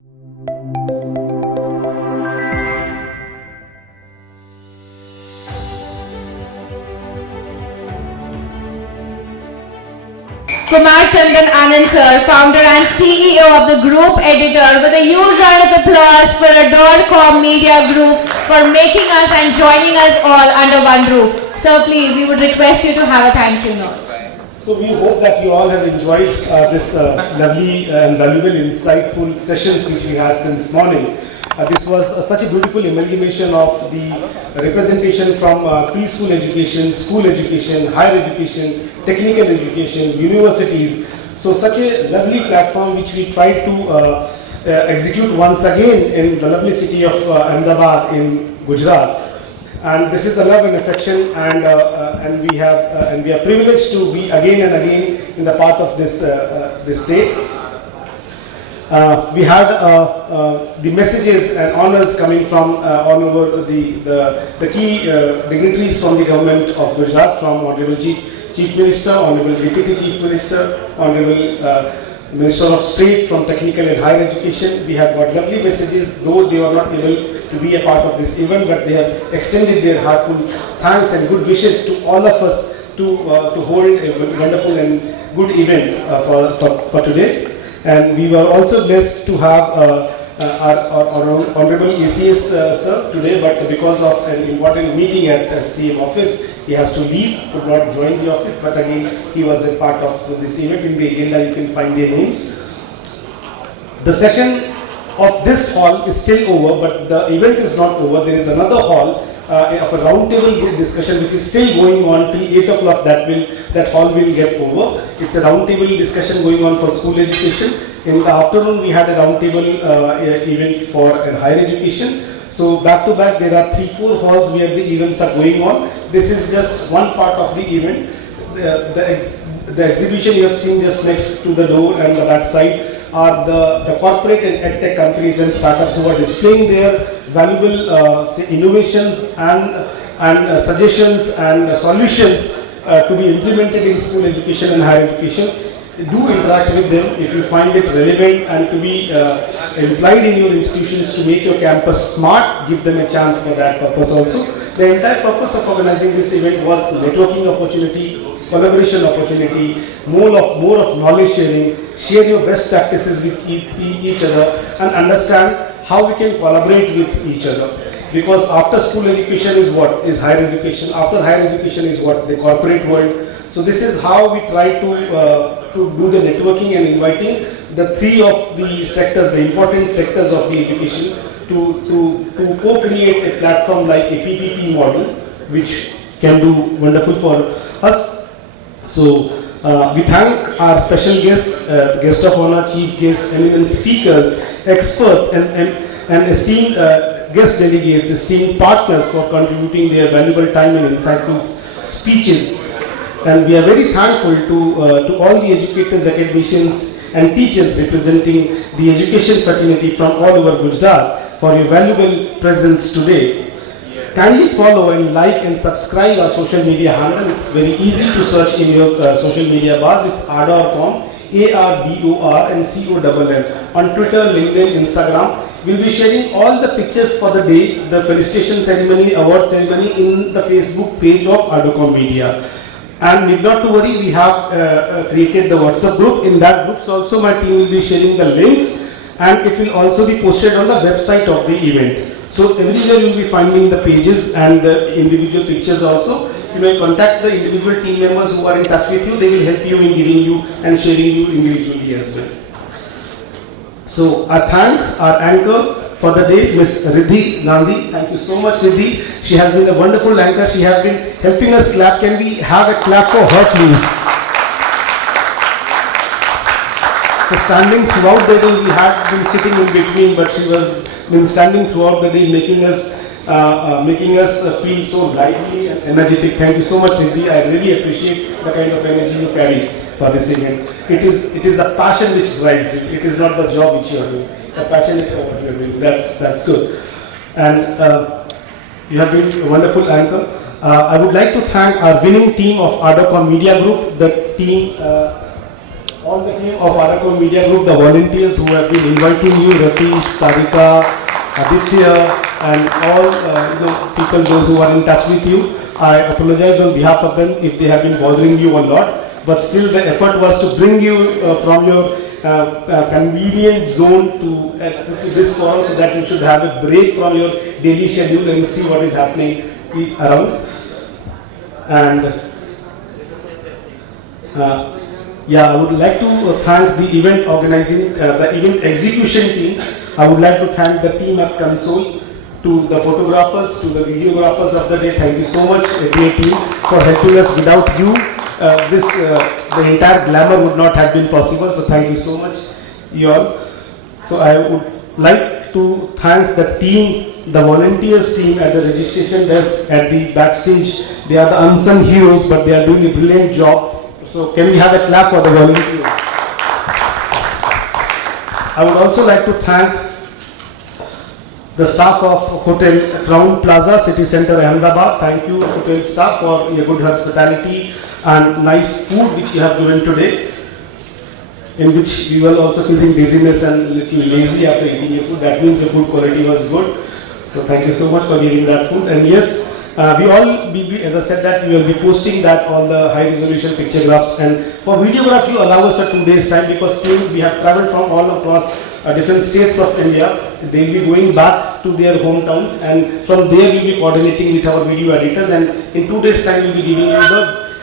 Kumar Chandan Anand sir, founder and CEO of the group editor, with a huge round of applause for Adore.com Media Group for making us and joining us all under one roof. Sir, please, we would request you to have a thank you note. So we hope that you all have enjoyed this lovely and valuable, insightful sessions which we had since morning. This was such a beautiful amalgamation of the representation from preschool education, school education, higher education, technical education, universities. So such a lovely platform which we tried to execute once again in the lovely city of Ahmedabad in Gujarat. And this is the love and affection, and we are privileged to be again and again in the part of this state. We had the messages and honors coming from all over the key dignitaries from the government of Gujarat, from Honorable Chief Minister, Honorable Deputy Chief Minister, Honorable Minister of State from Technical and Higher Education. We have got lovely messages, though they were not able to be a part of this event, but they have extended their heartful thanks and good wishes to all of us to hold a wonderful and good event for today. And we were also blessed to have our Honorable ACS sir today, but because of an important meeting at CM office, he has to leave, could not join the office, but again he was a part of this event. In the agenda you can find their names. The session of this hall is still over, but the event is not over. There is another hall of a roundtable discussion which is still going on till 8 o'clock. That hall will get over. It's a roundtable discussion going on for school education. In the afternoon we had a roundtable event for higher education. So back to back there are 3-4 halls where the events are going on. This is just one part of the event. The exhibition you have seen just next to the door and the back side are the corporate and edtech companies and startups who are displaying their valuable innovations and suggestions and solutions to be implemented in school education and higher education. Do interact with them if you find it relevant and to be implied in your institutions to make your campus smart. Give them a chance for that purpose also. The entire purpose of organizing this event was networking opportunity, collaboration opportunity, more of knowledge sharing. Share your best practices with each other and understand how we can collaborate with each other. Because after school education is what is higher education, after higher education is what the corporate world. So this is how we try to do the networking and inviting the three of the sectors, the important sectors of the education to co-create a platform like a PPP model which can do wonderful for us. So we thank our special guest, guest of honor, chief guest, eminent speakers, experts and esteemed guest delegates, esteemed partners for contributing their valuable time and insightful speeches. And we are very thankful to all the educators, academicians and teachers representing the education fraternity from all over Gujarat for your valuable presence today. Kindly follow and like and subscribe our social media handle. It's very easy to search in your social media bars. It's Adore.com, ARDOR and COLL. On Twitter, LinkedIn, Instagram. We'll be sharing all the pictures for the day, the felicitation ceremony, award ceremony in the Facebook page of Adore.com Media. And need not to worry, we have created the WhatsApp group. In that group also my team will be sharing the links and it will also be posted on the website of the event. So everywhere you will be finding the pages and the individual pictures also. You may contact the individual team members who are in touch with you. They will help you in giving you and sharing you individually as well. So I thank our anchor for the day, Ms. Riddhi Gandhi. Thank you so much, Riddhi. She has been a wonderful anchor. She has been helping us clap. Can we have a clap for her, please? So standing throughout the day, we had been sitting in between, but she was been standing throughout the day, making us feel so lively and energetic. Thank you so much, Riddhi. I really appreciate the kind of energy you carry for this event. It is the passion which drives it. It is not the job which you are doing. The passion for what you are doing. That's good. And you have been a wonderful anchor. I would like to thank our winning team of Adore.com Media Group, the team all the team of Adako Media Group, the volunteers who have been inviting you, Ratish, Sarika, Aditya, and all people those who are in touch with you. I apologize on behalf of them if they have been bothering you a lot, but still the effort was to bring you from your convenient zone to this forum so that you should have a break from your daily schedule and see what is happening around. And yeah, I would like to thank the event organizing, the event execution team. I would like to thank the team at Console, to the photographers, to the videographers of the day. Thank you so much, ATA team, for helping us. Without you, the entire glamour would not have been possible. So thank you so much, you all. So I would like to thank the team, the volunteers team at the registration desk, at the backstage. They are the unsung heroes, but they are doing a brilliant job. So can we have a clap for the volunteers? I would also like to thank the staff of Hotel Crown Plaza, City Center, Ahmedabad. Thank you, hotel staff, for your good hospitality and nice food which you have given today, in which we were also feeling dizziness and little lazy after eating your food. That means the food quality was good. So thank you so much for giving that food. And yes, we all, as I said, that we will be posting that on the high resolution picture graphs. And for videography, allow us a 2 days time, because still we have traveled from all across different states of India. They will be going back to their hometowns, and from there we will be coordinating with our video editors, and in 2 days time we will be giving you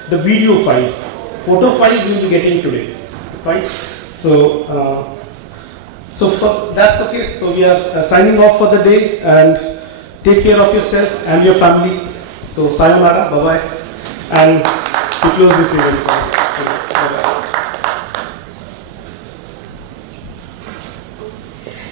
the video files. Photo files we will be getting today. Right? So, that's okay. So we are signing off for the day, and take care of yourself and your family. So sayonara, bye bye, and to close this event.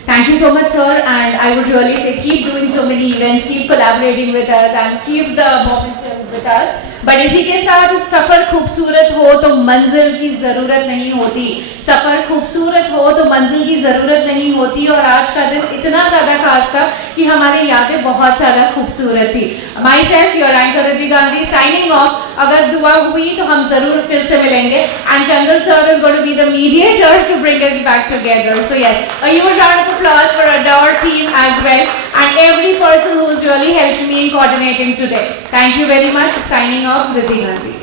Thank you so much, sir, and I would really say keep doing so many events, keep collaborating with us and keep the momentum with us. But इसी के साथ सफ़र खूबसूरत हो तो मंजिल की ज़रूरत नहीं होती, सफ़र खूबसूरत हो तो मंजिल की ज़रूरत नहीं होती। और आज का दिन इतना ज़्यादा खास था कि हमारी यादें बहुत ज़्यादा खूबसूरत थी। Myself your anchor Riddhi Gandhi signing off. अगर दुआ हुई तो हम ज़रूर फिर से मिलेंगे, and general sir is going to be the mediator to bring us back together. So yes, a huge round of applause for our team as well, and every person who has really helped me in coordinating today. Thank you very much. Signing off, Riddhi Gandhi.